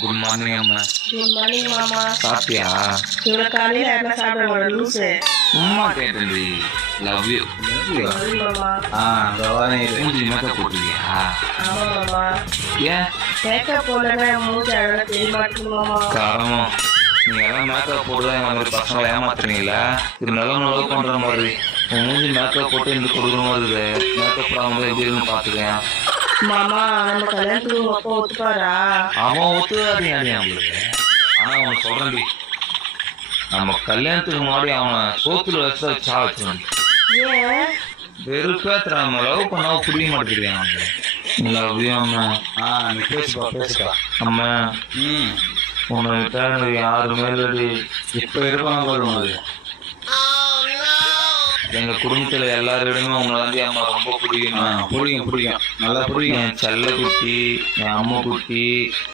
Good morning அம்மா. Good morning மாமா. சாப்பிட்டியா? இவ்வளவு காலையில என்ன சாப்பிட லூசு? சும்மா கேட்டேன்டி. Love you. சாரி மாமா. மூஞ்சி மேக்கப் போட்டுருக்கியா? ஆமா மாமா. ஏன் மேக்கப் போடலன்னா மூஞ்சி அழகா தெரிய மாட்டேங்குது மாமா. காரணம் நீங்க எல்லாம் மேக்கப் போட்டுதான் இந்த மாதிரி பசங்களை ஏமாத்துறீங்களா? இது லவ் பண்ற மாதிரி உன் மூஞ்சி மேக்கப் போட்டு இந்த கொடுக்குற மாதிரி மேக்கப் போடாம எப்படி இருக்குன்னு பாத்துக்கேன். மாமா நம்ம கல்யாணத்துக்கு உங்க அப்பா ஒத்துப்பாரா? அவன் ஒத்துக்காதீங்க அவங்களுக்கு. ஆனா அவன் சொல்றேன்டி, நம்ம கல்யாணத்துக்கு முன்னாடி அவனை சோத்துல வச்சு சா வச்சிருந்தான். ஏன்? வெறுப்பேத்துற நம்ம லவ் பண்ணா புரிய மாட்டேங்கிறேன் அவனுக்கு. லவ் யூ அம்மா. நீ பேசுப்பா. அம்மா உன்னை விட்டா எனக்கு யாருமே இல்லடி. இப்ப இருப்பாங்க வரும்போது எங்க குடும்பத்துல எல்லாரோடையுமே உங்களை வந்து அம்மா ரொம்ப பிடிக்கும். பிடிக்கும் நல்லா பிடிக்கும். என் செல்ல குட்டி, என் அம்மா குட்டி,